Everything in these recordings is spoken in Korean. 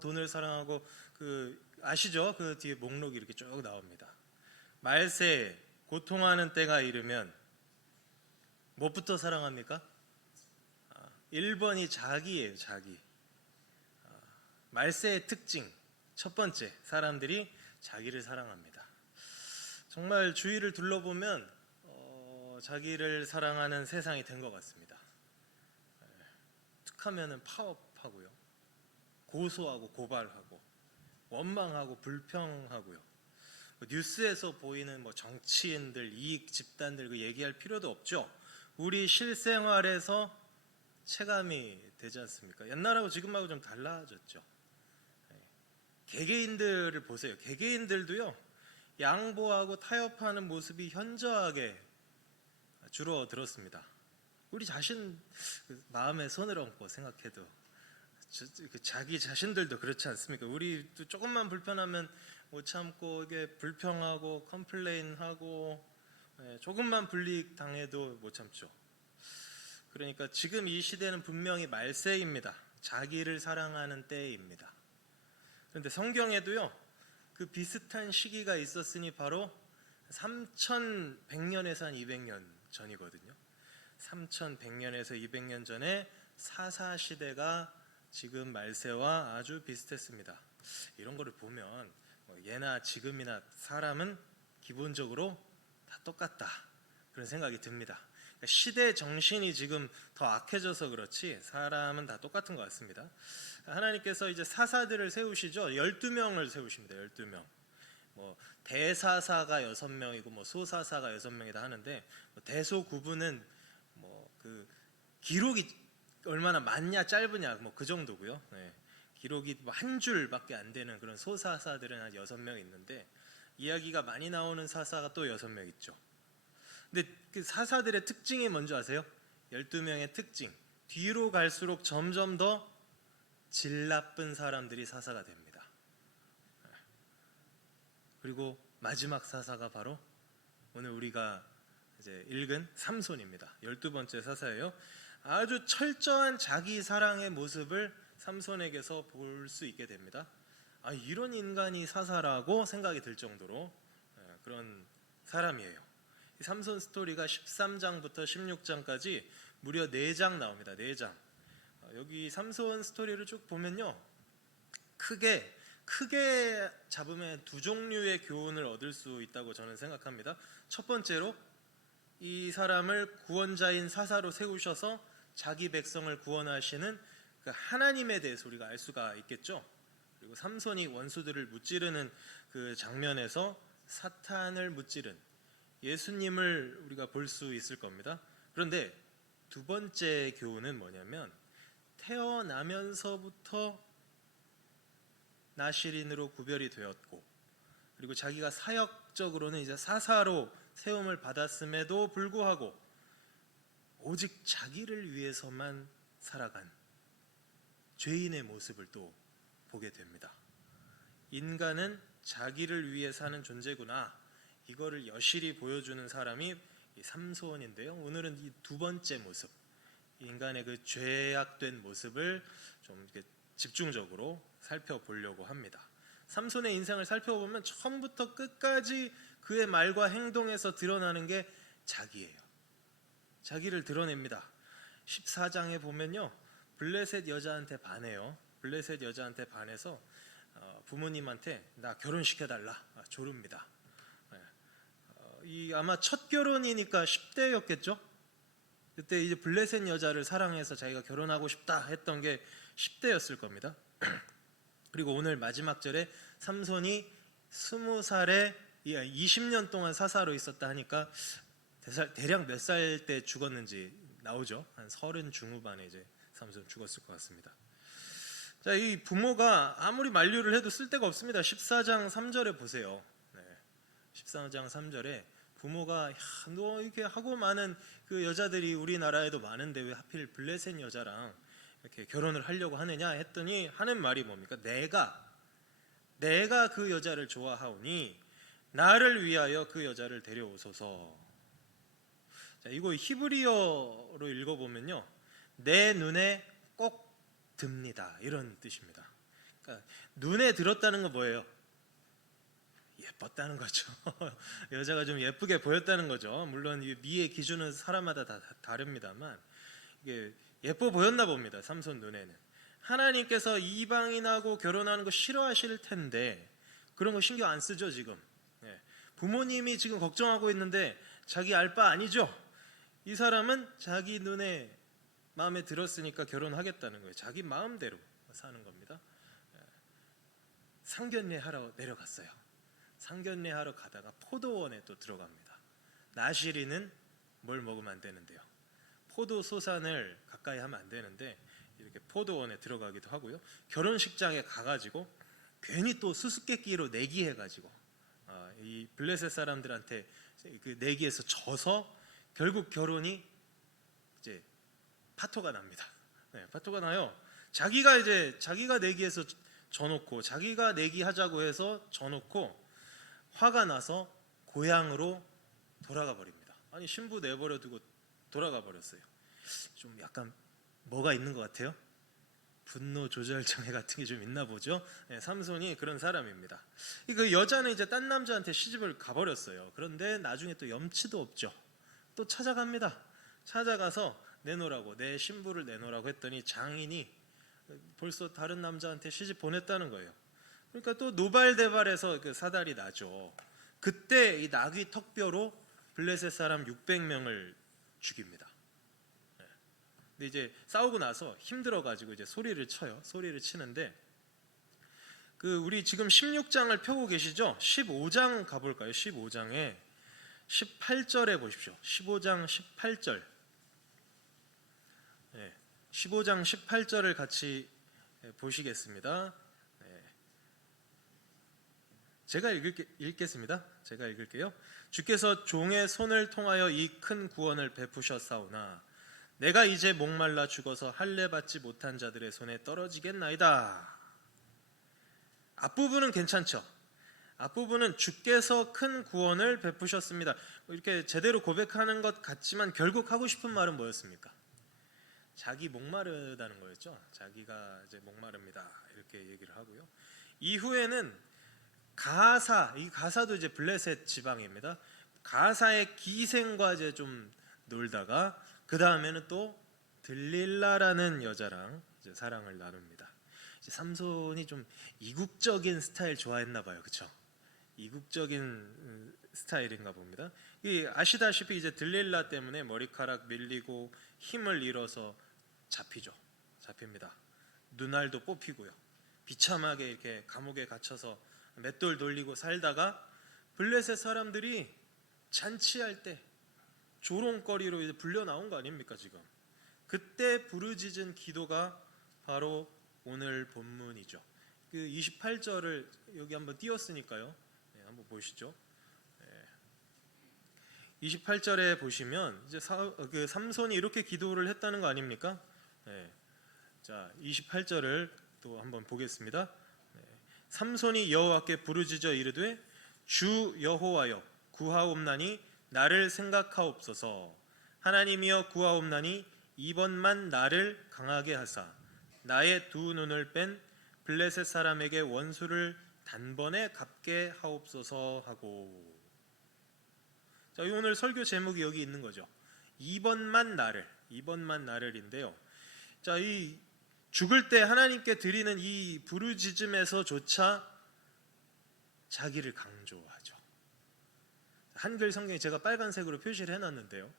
돈을 사랑하고 아시죠? 그 뒤에 목록이 이렇게 쭉 나옵니다. 말세 고통하는 때가 이르면 무엇부터 사랑합니까? 1번이 자기예요. 자기. 말세의 특징 첫 번째, 사람들이 자기를 사랑합니다. 정말 주위를 둘러보면 자기를 사랑하는 세상이 된 것 같습니다. 툭하면은 파업하고요, 고소하고 고발하고 원망하고 불평하고요. 뉴스에서 보이는 정치인들, 이익 집단들 얘기할 필요도 없죠. 우리 실생활에서 체감이 되지 않습니까? 옛날하고 지금하고 좀 달라졌죠. 개개인들을 보세요. 개개인들도요, 양보하고 타협하는 모습이 현저하게 줄어들었습니다. 우리 자신 마음에 손을 얹고 생각해도 자기 자신들도 그렇지 않습니까? 우리도 조금만 불편하면 못 참고 이게 불평하고 컴플레인하고 조금만 불이익 당해도 못 참죠. 그러니까 지금 이 시대는 분명히 말세입니다. 자기를 사랑하는 때입니다. 그런데 성경에도요, 그 비슷한 시기가 있었으니 바로 3100년에서 한 200년 전이거든요. 3100년에서 200년 전에 사사시대가 지금 말세와 아주 비슷했습니다. 이런 거를 보면 예나 지금이나 사람은 기본적으로 다 똑같다, 그런 생각이 듭니다. 그러니까 시대 정신이 지금 더 악해져서 그렇지 사람은 다 똑같은 것 같습니다. 하나님께서 이제 사사들을 세우시죠. 12명을 세우십니다. 12명. 대사사가 6명이고 소사사가 6명이다 하는데, 대소구분은 기록이 얼마나 많냐 짧으냐 그 정도고요. 기록이 한 줄밖에 안 되는 그런 소사사들은 한 6명 있는데, 이야기가 많이 나오는 사사가 또 6명 있죠. 근데 그 사사들의 특징이 뭔지 아세요? 12명의 특징. 뒤로 갈수록 점점 더 질 나쁜 사람들이 사사가 됩니다. 그리고 마지막 사사가 바로 오늘 우리가 이제 읽은 삼손입니다. 12번째 사사예요. 아주 철저한 자기 사랑의 모습을 삼손에게서 볼 수 있게 됩니다. 이런 인간이 사사라고 생각이 들 정도로 그런 사람이에요. 이 삼손 스토리가 13장부터 16장까지 무려 4장 나옵니다. 4장. 여기 삼손 스토리를 쭉 보면요, 크게 잡으면 두 종류의 교훈을 얻을 수 있다고 저는 생각합니다. 첫 번째로, 이 사람을 구원자인 사사로 세우셔서 자기 백성을 구원하시는 그 하나님에 대해서 우리가 알 수가 있겠죠. 그리고 삼손이 원수들을 무찌르는 그 장면에서 사탄을 무찌른 예수님을 우리가 볼 수 있을 겁니다. 그런데 두 번째 교훈은 뭐냐면, 태어나면서부터 나실인으로 구별이 되었고, 그리고 자기가 사역적으로는 이제 사사로 세움을 받았음에도 불구하고 오직 자기를 위해서만 살아간 죄인의 모습을 또 보게 됩니다. 인간은 자기를 위해 사는 존재구나, 이거를 여실히 보여주는 사람이 이 삼손인데요. 오늘은 이 두 번째 모습, 인간의 그 죄악된 모습을 좀 이렇게 집중적으로 살펴보려고 합니다. 삼손의 인생을 살펴보면 처음부터 끝까지 그의 말과 행동에서 드러나는 게 자기예요. 자기를 드러냅니다. 14장에 보면요, 블레셋 여자한테 반해요. 블레셋 여자한테 반해서 부모님한테 나 결혼시켜달라 조릅니다. 아마 첫 결혼이니까 10대였겠죠? 그때 이제 블레셋 여자를 사랑해서 자기가 결혼하고 싶다 했던 게 10대였을 겁니다. 그리고 오늘 마지막 절에 삼손이 20살에 20년 동안 사사로 있었다 하니까 대략 몇 살 때 죽었는지 나오죠. 한 30 중후반에 이제 삼손 죽었을 것 같습니다. 자, 이 부모가 아무리 만류를 해도 쓸데가 없습니다. 14장 3절에 보세요. 14장 3절에 부모가 너 이렇게 하고 많은 그 여자들이 우리나라에도 많은데 왜 하필 블레셋 여자랑 이렇게 결혼을 하려고 하느냐 했더니 하는 말이 뭡니까? 내가 그 여자를 좋아하오니 나를 위하여 그 여자를 데려오소서. 자, 이거 히브리어로 읽어보면요, 내 눈에 꼭 듭니다, 이런 뜻입니다. 그러니까 눈에 들었다는 건 뭐예요? 예뻤다는 거죠. 여자가 좀 예쁘게 보였다는 거죠. 물론 이 미의 기준은 사람마다 다 다릅니다만 이게 예뻐 보였나 봅니다. 삼손 눈에는. 하나님께서 이방인하고 결혼하는 거 싫어하실 텐데 그런 거 신경 안 쓰죠 지금. 부모님이 지금 걱정하고 있는데 자기 알 바 아니죠. 이 사람은 자기 눈에 마음에 들었으니까 결혼하겠다는 거예요. 자기 마음대로 사는 겁니다. 상견례 하러 내려갔어요. 상견례 하러 가다가 포도원에 또 들어갑니다. 나시리는 뭘 먹으면 안 되는데요. 포도소산을 가까이 하면 안 되는데 이렇게 포도원에 들어가기도 하고요. 결혼식장에 가가지고 괜히 또 수수께끼로 내기해가지고 이 블레셋 사람들한테 그 내기에서 져서 결국 결혼이 이제 파토가 납니다. 파토가 나요. 자기가 내기해서 져놓고 자기가 내기하자고 해서 져놓고 화가 나서 고향으로 돌아가 버립니다. 아니 신부 내버려 두고 돌아가 버렸어요. 좀 약간 뭐가 있는 것 같아요? 분노 조절 장애 같은 게 좀 있나 보죠. 삼손이 그런 사람입니다. 그 여자는 이제 딴 남자한테 시집을 가버렸어요. 그런데 나중에 또 염치도 없죠. 또 찾아갑니다. 찾아가서 내놓으라고, 내 신부를 내놓으라고 했더니 장인이 벌써 다른 남자한테 시집 보냈다는 거예요. 그러니까 또 노발대발해서 그 사달이 나죠. 그때 이 나귀 턱뼈로 블레셋 사람 600명을 죽입니다. 근데 이제 싸우고 나서 힘들어가지고 이제 소리를 쳐요. 소리를 치는데 그 우리 지금 16장을 펴고 계시죠? 15장 가볼까요? 15장에 18절에 보십시오. 15장 18절. 15장 18절을 같이 보시겠습니다. 제가 읽겠습니다. 제가 읽을게요. 주께서 종의 손을 통하여 이 큰 구원을 베푸셨사오나 내가 이제 목말라 죽어서 할례 받지 못한 자들의 손에 떨어지겠나이다. 앞부분은 괜찮죠. 앞부분은 주께서 큰 구원을 베푸셨습니다. 이렇게 제대로 고백하는 것 같지만 결국 하고 싶은 말은 뭐였습니까? 자기 목마르다는 거였죠. 자기가 이제 목마릅니다. 이렇게 얘기를 하고요. 이후에는 이 가사도 이제 블레셋 지방입니다. 가사의 기생과 이제 좀 놀다가 그 다음에는 또 들릴라라는 여자랑 이제 사랑을 나눕니다. 이제 삼손이 좀 이국적인 스타일 좋아했나 봐요, 그렇죠? 이국적인 스타일인가 봅니다. 아시다시피 이제 들릴라 때문에 머리카락 밀리고 힘을 잃어서 잡힙니다. 눈알도 뽑히고요. 비참하게 이렇게 감옥에 갇혀서 맷돌 돌리고 살다가 블레셋 사람들이 잔치할 때 조롱거리로 이제 불려 나온 거 아닙니까 지금? 그때 부르짖은 기도가 바로 오늘 본문이죠. 그 28절을 여기 한번 띄웠으니까요. 한번 보시죠. 28절에 보시면 이제 그 삼손이 이렇게 기도를 했다는 거 아닙니까? 자, 28절을 또 한번 보겠습니다. 삼손이 여호와께 부르짖어 이르되 주 여호와여 구하옵나니 나를 생각하옵소서. 하나님이여 구하옵나니 이번만 나를 강하게 하사 나의 두 눈을 뺀 블레셋 사람에게 원수를 단번에 갚게 하옵소서 하고. 자, 오늘 설교 제목이 여기 있는 거죠. 이번만 나를인데요. 자, 이 죽을 때 하나님께 드리는 이 부르짖음에서조차 자기를 강조하죠. 한글 성경에 제가 빨간색으로 표시를 해놨는데요.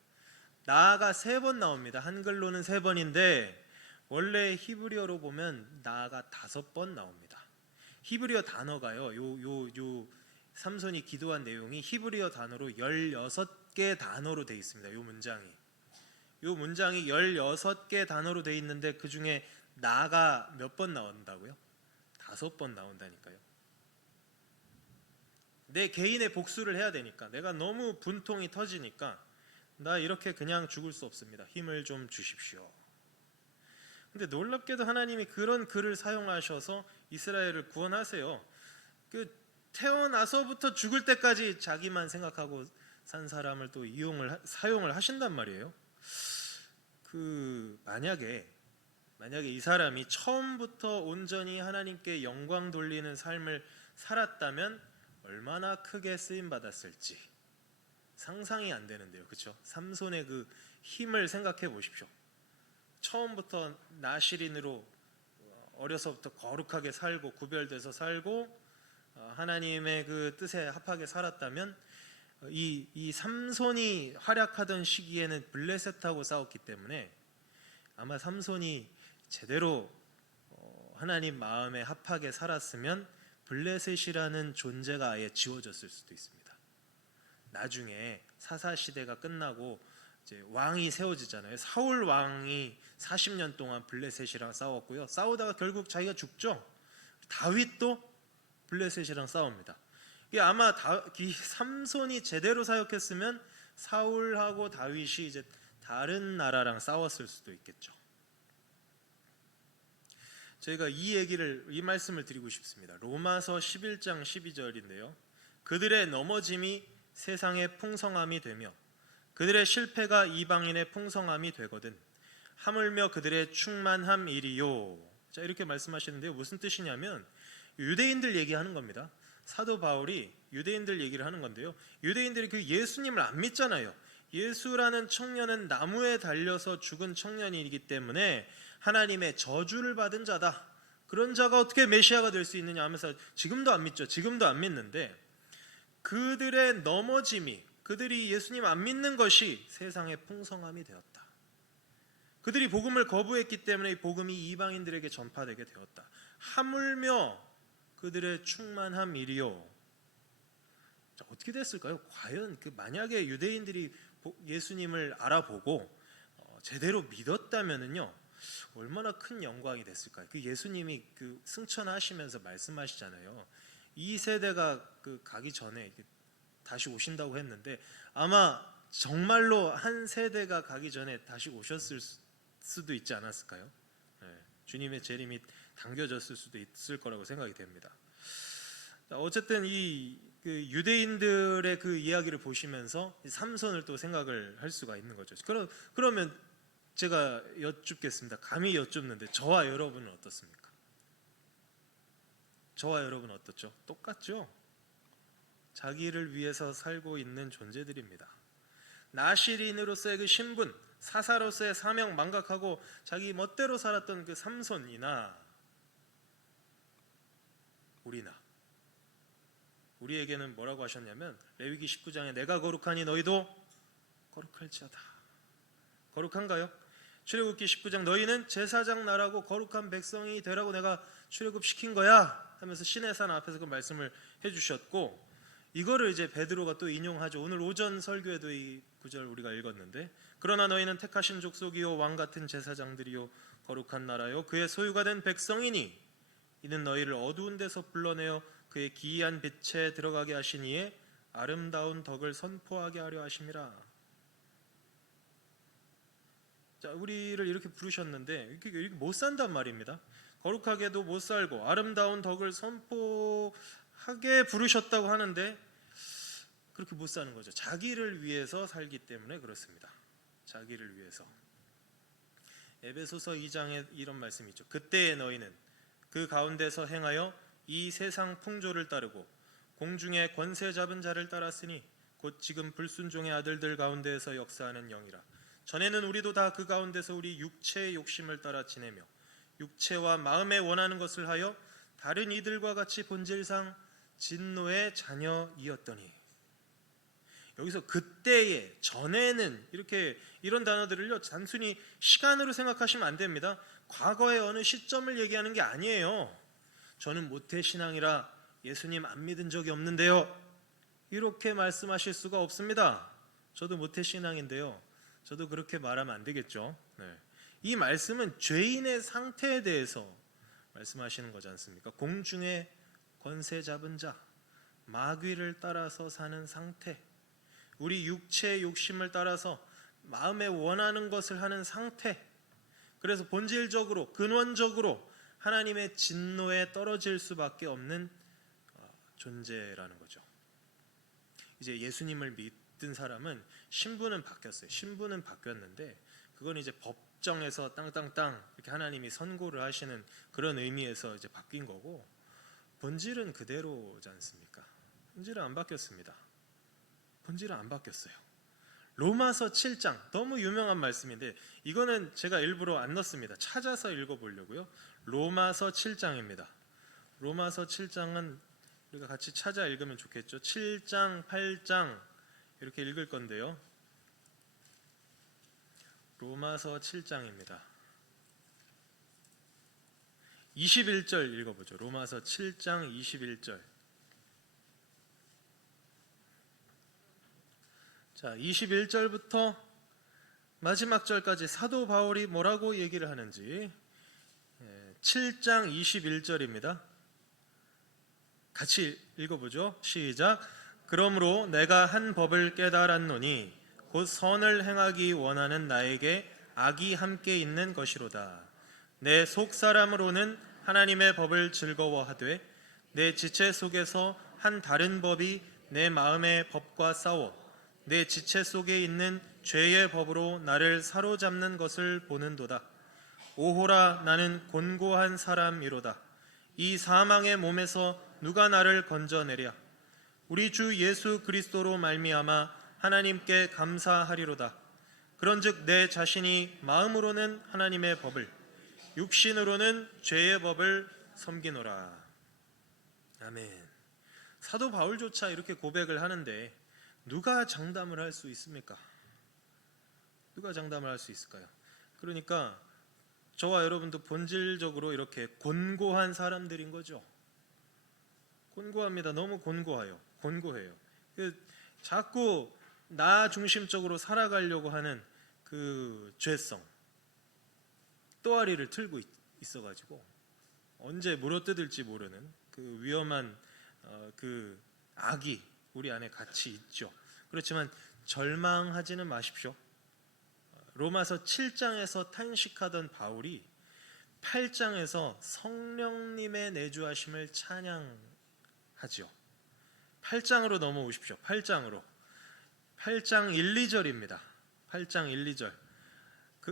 나가 3번 나옵니다. 한글로는 3번인데 원래 히브리어로 보면 나가 5번 나옵니다. 히브리어 단어가요. 요 삼손이 기도한 내용이 히브리어 단어로 16개 단어로 되어 있습니다. 요 문장이 16개 단어로 되어 있는데 그 중에 나가 몇 번 나온다고요? 5번 나온다니까요. 내 개인의 복수를 해야 되니까, 내가 너무 분통이 터지니까 나 이렇게 그냥 죽을 수 없습니다. 힘을 좀 주십시오. 근데 놀랍게도 하나님이 그런 글을 사용하셔서 이스라엘을 구원하세요. 그 태어나서부터 죽을 때까지 자기만 생각하고 산 사람을 또 사용을 하신단 말이에요. 만약에 만약에 이 사람이 처음부터 온전히 하나님께 영광 돌리는 삶을 살았다면 얼마나 크게 쓰임 받았을지 상상이 안 되는데요. 그렇죠? 삼손의 그 힘을 생각해 보십시오. 처음부터 나실인으로 어려서부터 거룩하게 살고 구별돼서 살고 하나님의 그 뜻에 합하게 살았다면 이 삼손이 활약하던 시기에는 블레셋하고 싸웠기 때문에 아마 삼손이 제대로 하나님 마음에 합하게 살았으면 블레셋이라는 존재가 아예 지워졌을 수도 있습니다. 나중에 사사 시대가 끝나고 이제 왕이 세워지잖아요. 사울 왕이 40년 동안 블레셋이랑 싸웠고요. 싸우다가 결국 자기가 죽죠. 다윗도 블레셋이랑 싸웁니다. 이게 아마 이 삼손이 제대로 사역했으면 사울하고 다윗이 이제 다른 나라랑 싸웠을 수도 있겠죠. 저희가 이 말씀을 드리고 싶습니다. 로마서 11장 12절인데요. 그들의 넘어짐이 세상의 풍성함이 되며 그들의 실패가 이방인의 풍성함이 되거든 하물며 그들의 충만함이리요. 자, 이렇게 말씀하시는데요. 무슨 뜻이냐면 유대인들 얘기하는 겁니다. 사도 바울이 유대인들 얘기를 하는 건데요. 유대인들이 그 예수님을 안 믿잖아요. 예수라는 청년은 나무에 달려서 죽은 청년이기 때문에 하나님의 저주를 받은 자다. 그런 자가 어떻게 메시아가 될 수 있느냐 하면서 지금도 안 믿죠. 지금도 안 믿는데 그들의 넘어짐이 그들이 예수님 안 믿는 것이 세상의 풍성함이 되었다. 그들이 복음을 거부했기 때문에 이 복음이 이방인들에게 전파되게 되었다. 하물며 그들의 충만함이리요. 자, 어떻게 됐을까요? 과연 만약에 유대인들이 예수님을 알아보고 제대로 믿었다면은요 얼마나 큰 영광이 됐을까요? 그 예수님이 승천하시면서 말씀하시잖아요. 이 세대가 가기 전에 다시 오신다고 했는데 아마 정말로 한 세대가 가기 전에 다시 오셨을 수도 있지 않았을까요? 네, 주님의 재림이 당겨졌을 수도 있을 거라고 생각이 됩니다. 어쨌든 유대인들의 그 이야기를 보시면서 삼손을 또 생각을 할 수가 있는 거죠. 그러면 제가 여쭙겠습니다. 감히 여쭙는데 저와 여러분은 어떻습니까? 저와 여러분은 어떻죠? 똑같죠? 자기를 위해서 살고 있는 존재들입니다. 나실인으로서의 그 신분, 사사로서의 사명 망각하고 자기 멋대로 살았던 그 삼손이나 우리에게는 뭐라고 하셨냐면 레위기 19장에 내가 거룩하니 너희도 거룩할지어다. 거룩한가요? 출애굽기 19장 너희는 제사장 나라고 거룩한 백성이 되라고 내가 출애굽시킨 거야 하면서 시내산 앞에서 그 말씀을 해주셨고 이거를 이제 베드로가 또 인용하죠. 오늘 오전 설교에도 이 구절 우리가 읽었는데 그러나 너희는 택하신 족속이요 왕같은 제사장들이요 거룩한 나라요 그의 소유가 된 백성이니 이는 너희를 어두운 데서 불러내어 그의 기이한 빛에 들어가게 하시니에 아름다운 덕을 선포하게 하려 하심이라. 자, 우리를 이렇게 부르셨는데 이렇게 못 산단 말입니다. 거룩하게도 못 살고 아름다운 덕을 선포하게 부르셨다고 하는데 그렇게 못 사는 거죠. 자기를 위해서 살기 때문에 그렇습니다. 자기를 위해서. 에베소서 2장에 이런 말씀이 있죠. 그때의 너희는 그 가운데서 행하여 이 세상 풍조를 따르고 공중의 권세 잡은 자를 따랐으니 곧 지금 불순종의 아들들 가운데에서 역사하는 영이라. 전에는 우리도 다 그 가운데서 우리 육체의 욕심을 따라 지내며 육체와 마음에 원하는 것을 하여 다른 이들과 같이 본질상 진노의 자녀이었더니. 여기서 그때에, 전에는 이런 단어들을요 단순히 시간으로 생각하시면 안 됩니다. 과거의 어느 시점을 얘기하는 게 아니에요. 저는 모태신앙이라 예수님 안 믿은 적이 없는데요, 이렇게 말씀하실 수가 없습니다. 저도 모태신앙인데요, 저도 그렇게 말하면 안 되겠죠. 네. 이 말씀은 죄인의 상태에 대해서 말씀하시는 거지 않습니까? 공중의 권세 잡은 자, 마귀를 따라서 사는 상태, 우리 육체의 욕심을 따라서 마음에 원하는 것을 하는 상태, 그래서 본질적으로 근원적으로 하나님의 진노에 떨어질 수밖에 없는 존재라는 거죠. 이제 예수님을 믿은 사람은 신분은 바뀌었어요. 신분은 바뀌었는데 그건 이제 특정해서 땅땅땅 이렇게 하나님이 선고를 하시는 그런 의미에서 이제 바뀐 거고, 본질은 그대로지 않습니까? 본질은 안 바뀌었습니다. 본질은 안 바뀌었어요. 로마서 7장 너무 유명한 말씀인데 이거는 제가 일부러 안 넣습니다. 찾아서 읽어보려고요. 로마서 7장입니다. 로마서 7장은 우리가 같이 찾아 읽으면 좋겠죠. 7장, 8장 이렇게 읽을 건데요. 로마서 7장입니다. 21절 읽어보죠. 로마서 7장 21절. 자, 21절부터 마지막 절까지 사도 바울이 뭐라고 얘기를 하는지 7장 21절입니다. 같이 읽어보죠. 시작. 그러므로 내가 한 법을 깨달았노니 곧 선을 행하기 원하는 나에게 악이 함께 있는 것이로다. 내 속사람으로는 하나님의 법을 즐거워하되 내 지체 속에서 한 다른 법이 내 마음의 법과 싸워 내 지체 속에 있는 죄의 법으로 나를 사로잡는 것을 보는도다. 오호라, 나는 곤고한 사람이로다. 이 사망의 몸에서 누가 나를 건져내랴. 우리 주 예수 그리스도로 말미암아 하나님께 감사하리로다. 그런즉 내 자신이 마음으로는 하나님의 법을, 육신으로는 죄의 법을 섬기노라. 아멘. 사도 바울조차 이렇게 고백을 하는데 누가 장담을 할 수 있습니까? 누가 장담을 할 수 있을까요? 그러니까 저와 여러분도 본질적으로 이렇게 곤고한 사람들인 거죠. 곤고합니다. 너무 곤고해요. 자꾸 나 중심적으로 살아가려고 하는 그 죄성, 또아리를 틀고 있어가지고 언제 물어뜯을지 모르는 그 위험한 그 악이 우리 안에 같이 있죠. 그렇지만 절망하지는 마십시오. 로마서 7장에서 탄식하던 바울이 8장에서 성령님의 내주하심을 찬양하죠. 8장으로 넘어오십시오. 8장으로. 8장 1, 2절입니다. 8장 1, 2절.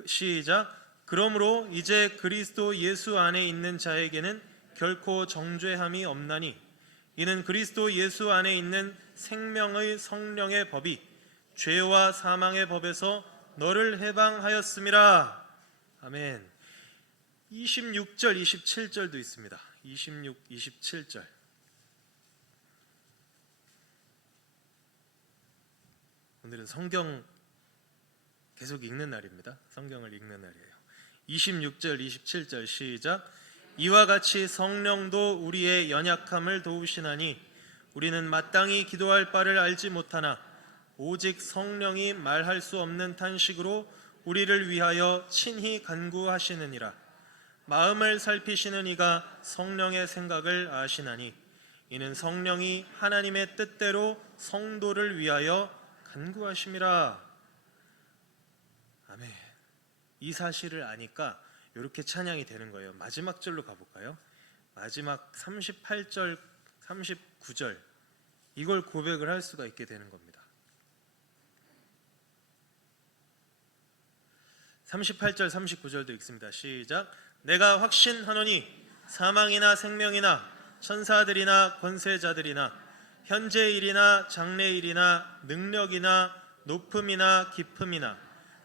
시작. 그러므로 이제 그리스도 예수 안에 있는 자에게는 결코 정죄함이 없나니 이는 그리스도 예수 안에 있는 생명의 성령의 법이 죄와 사망의 법에서 너를 해방하였음이라. 아멘. 26절, 27절도 있습니다. 26, 27절. 오늘은 성경 계속 읽는 날입니다. 성경을 읽는 날이에요. 26절, 27절 시작. 이와 같이 성령도 우리의 연약함을 도우시나니 우리는 마땅히 기도할 바를 알지 못하나 오직 성령이 말할 수 없는 탄식으로 우리를 위하여 친히 간구하시느니라. 마음을 살피시는 이가 성령의 생각을 아시나니 이는 성령이 하나님의 뜻대로 성도를 위하여 간구하심이라. 아멘. 이 사실을 아니까 이렇게 찬양이 되는 거예요. 마지막 절로 가볼까요? 마지막 38절, 39절 이걸 고백을 할 수가 있게 되는 겁니다. 38절, 39절도 읽습니다. 시작. 내가 확신하노니 사망이나 생명이나 천사들이나 권세자들이나 현재일이나 장래일이나 능력이나 높음이나 깊음이나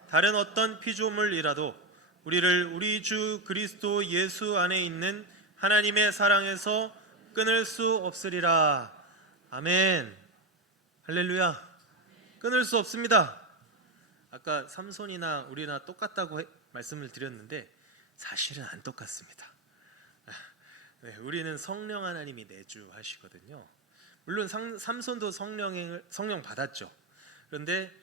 다른 어떤 피조물이라도 우리를 우리 주 그리스도 예수 안에 있는 하나님의 사랑에서 끊을 수 없으리라. 아멘. 할렐루야. 끊을 수 없습니다. 아까 삼손이나 우리나 똑같다고 말씀을 드렸는데 사실은 안 똑같습니다. 네, 우리는 성령 하나님이 내주하시거든요. 물론 삼손도 성령 받았죠. 그런데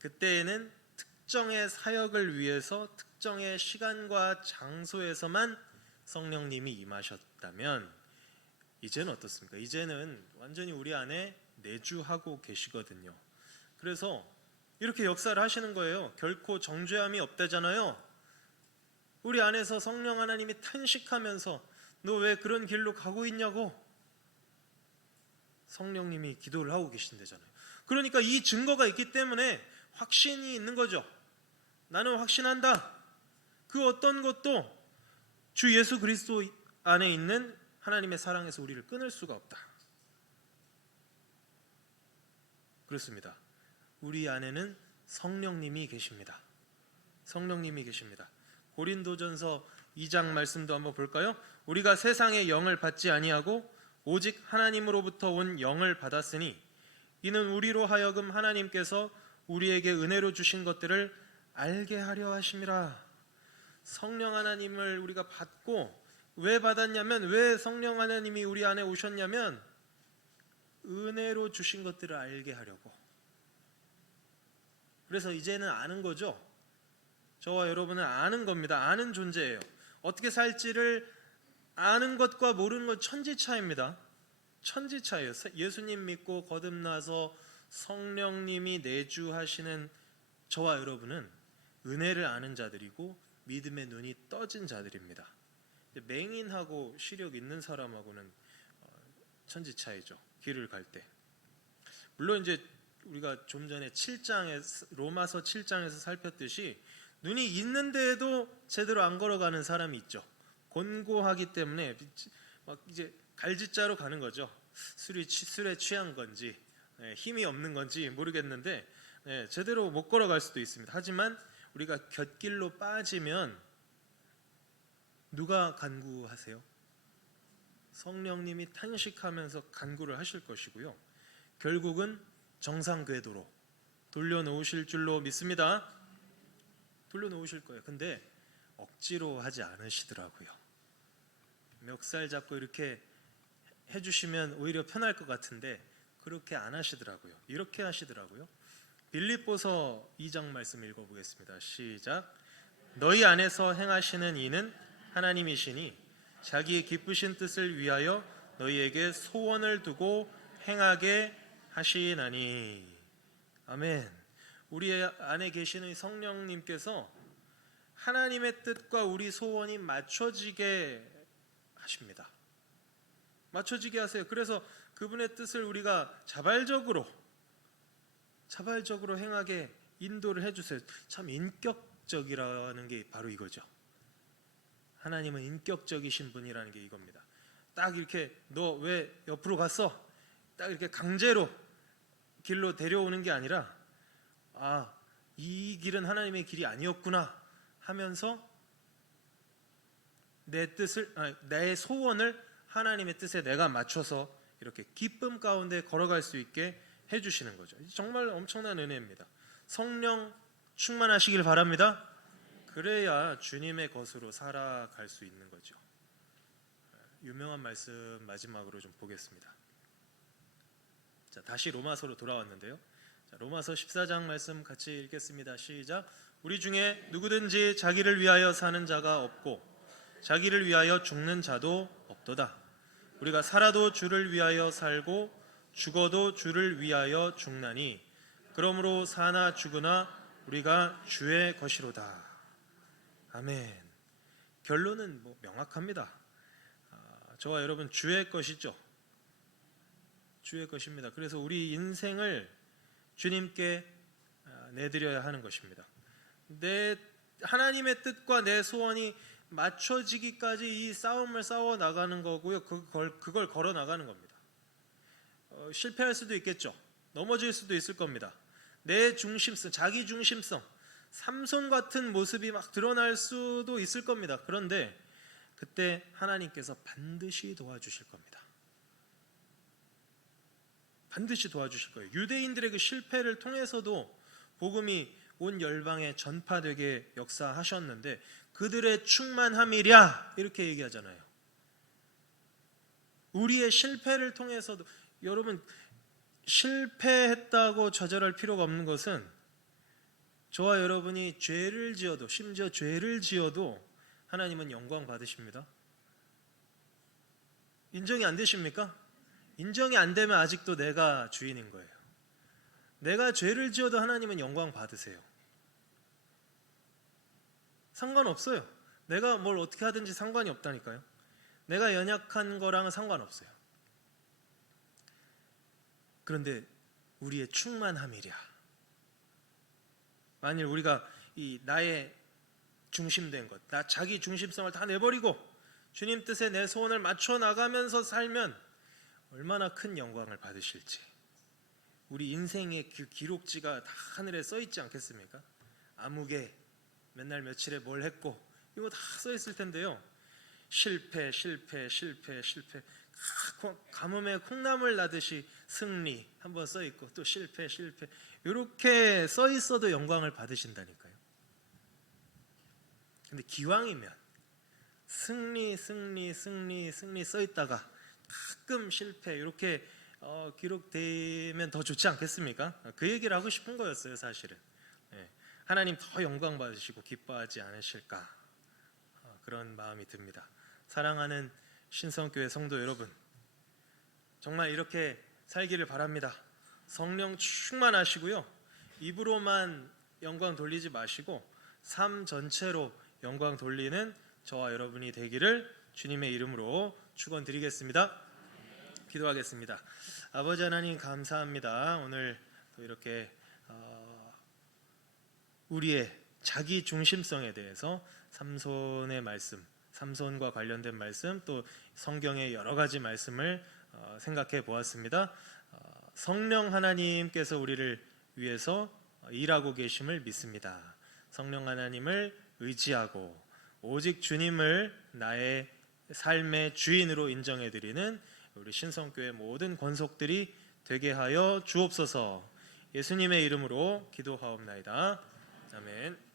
그때에는 특정의 사역을 위해서 특정의 시간과 장소에서만 성령님이 임하셨다면 이제는 어떻습니까? 이제는 완전히 우리 안에 내주하고 계시거든요. 그래서 이렇게 역사를 하시는 거예요. 결코 정죄함이 없다잖아요. 우리 안에서 성령 하나님이 탄식하면서 너 왜 그런 길로 가고 있냐고 성령님이 기도를 하고 계신대잖아요. 그러니까 이 증거가 있기 때문에 확신이 있는 거죠. 나는 확신한다. 그 어떤 것도 주 예수 그리스도 안에 있는 하나님의 사랑에서 우리를 끊을 수가 없다. 그렇습니다. 우리 안에는 성령님이 계십니다. 성령님이 계십니다. 고린도전서 2장 말씀도 한번 볼까요? 우리가 세상의 영을 받지 아니하고 오직 하나님으로부터 온 영을 받았으니 이는 우리로 하여금 하나님께서 우리에게 은혜로 주신 것들을 알게 하려 하심이라. 성령 하나님을 우리가 받고 왜 받았냐면, 왜 성령 하나님이 우리 안에 오셨냐면 은혜로 주신 것들을 알게 하려고. 그래서 이제는 아는 거죠. 저와 여러분은 아는 겁니다. 아는 존재예요. 어떻게 살지를 아는 것과 모르는 것 천지 차이입니다. 천지 차이예요. 예수님 믿고 거듭나서 성령님이 내주하시는 저와 여러분은 은혜를 아는 자들이고 믿음의 눈이 떠진 자들입니다. 맹인하고 시력 있는 사람하고는 천지 차이죠. 길을 갈 때. 물론 이제 우리가 좀 전에 7장에 로마서 7장에서 살폈듯이 눈이 있는데도 제대로 안 걸어가는 사람이 있죠. 곤고하기 때문에 막 이제 갈짓자로 가는 거죠. 술에 취한 건지 힘이 없는 건지 모르겠는데 제대로 못 걸어갈 수도 있습니다. 하지만 우리가 곁길로 빠지면 누가 간구하세요? 성령님이 탄식하면서 간구를 하실 것이고요. 결국은 정상 궤도로 돌려놓으실 줄로 믿습니다. 돌려놓으실 거예요. 근데 억지로 하지 않으시더라고요. 멱살 잡고 이렇게 해주시면 오히려 편할 것 같은데 그렇게 안 하시더라고요. 이렇게 하시더라고요. 빌립보서 2장 말씀 읽어보겠습니다. 시작. 너희 안에서 행하시는 이는 하나님이시니 자기의 기쁘신 뜻을 위하여 너희에게 소원을 두고 행하게 하시나니. 아멘. 우리 안에 계시는 성령님께서 하나님의 뜻과 우리 소원이 맞춰지게 하십니다. 맞춰지게 하세요. 그래서 그분의 뜻을 우리가 자발적으로 행하게 인도를 해주세요. 참 인격적이라는 게 바로 이거죠. 하나님은 인격적이신 분이라는 게 이겁니다. 딱 이렇게 너 왜 옆으로 갔어? 딱 이렇게 강제로 길로 데려오는 게 아니라 이 길은 하나님의 길이 아니었구나 하면서 내 소원을 하나님의 뜻에 내가 맞춰서 이렇게 기쁨 가운데 걸어갈 수 있게 해주시는 거죠. 정말 엄청난 은혜입니다. 성령 충만하시길 바랍니다. 그래야 주님의 것으로 살아갈 수 있는 거죠. 유명한 말씀 마지막으로 좀 보겠습니다. 자, 다시 로마서로 돌아왔는데요. 자, 로마서 14장 말씀 같이 읽겠습니다. 시작. 우리 중에 누구든지 자기를 위하여 사는 자가 없고 자기를 위하여 죽는 자도 없도다. 우리가 살아도 주를 위하여 살고 죽어도 주를 위하여 죽나니 그러므로 사나 죽으나 우리가 주의 것이로다. 아멘. 결론은 명확합니다. 저와 여러분 주의 것이죠. 주의 것입니다. 그래서 우리 인생을 주님께 내드려야 하는 것입니다. 하나님의 뜻과 내 소원이 맞춰지기까지 이 싸움을 싸워 나가는 거고요. 그걸 걸어 나가는 겁니다. 실패할 수도 있겠죠. 넘어질 수도 있을 겁니다. 내 중심성, 자기 중심성, 삼손 같은 모습이 막 드러날 수도 있을 겁니다. 그런데 그때 하나님께서 반드시 도와주실 겁니다. 반드시 도와주실 거예요. 유대인들의 그 실패를 통해서도 복음이 온 열방에 전파되게 역사하셨는데 그들의 충만함이랴 이렇게 얘기하잖아요. 우리의 실패를 통해서도, 여러분 실패했다고 좌절할 필요가 없는 것은 저와 여러분이 죄를 지어도, 심지어 죄를 지어도 하나님은 영광 받으십니다. 인정이 안 되십니까? 인정이 안 되면 아직도 내가 주인인 거예요. 내가 죄를 지어도 하나님은 영광 받으세요. 상관없어요. 내가 뭘 어떻게 하든지 상관이 없다니까요. 내가 연약한 거랑은 상관없어요. 그런데 우리의 충만함이랴. 만일 우리가 이 나의 중심된 것, 나 자기 중심성을 다 내버리고 주님 뜻에 내 소원을 맞춰 나가면서 살면 얼마나 큰 영광을 받으실지. 우리 인생의 그 기록지가 다 하늘에 써 있지 않겠습니까? 암흑에 맨날 며칠에 뭘 했고 이거 다 써 있을 텐데요. 실패, 실패, 실패, 실패. 가뭄에 콩나물 나듯이 승리 한번 써 있고 또 실패, 실패. 이렇게 써 있어도 영광을 받으신다니까요. 근데 기왕이면 승리, 승리, 승리, 승리 써 있다가 가끔 실패 이렇게 기록되면 더 좋지 않겠습니까? 그 얘기를 하고 싶은 거였어요, 사실은. 예, 하나님 더 영광 받으시고 기뻐하지 않으실까, 그런 마음이 듭니다. 사랑하는 신성교회 성도 여러분, 정말 이렇게 살기를 바랍니다. 성령 충만하시고요, 입으로만 영광 돌리지 마시고 삶 전체로 영광 돌리는 저와 여러분이 되기를 주님의 이름으로 축원드리겠습니다. 기도하겠습니다. 아버지 하나님 감사합니다. 오늘 또 이렇게 우리의 자기 중심성에 대해서 삼손의 말씀, 삼손과 관련된 말씀, 또 성경의 여러 가지 말씀을 생각해 보았습니다. 성령 하나님께서 우리를 위해서 일하고 계심을 믿습니다. 성령 하나님을 의지하고 오직 주님을 나의 삶의 주인으로 인정해 드리는 우리 신성교회 모든 권속들이 되게 하여 주옵소서. 예수님의 이름으로 기도하옵나이다. 아멘.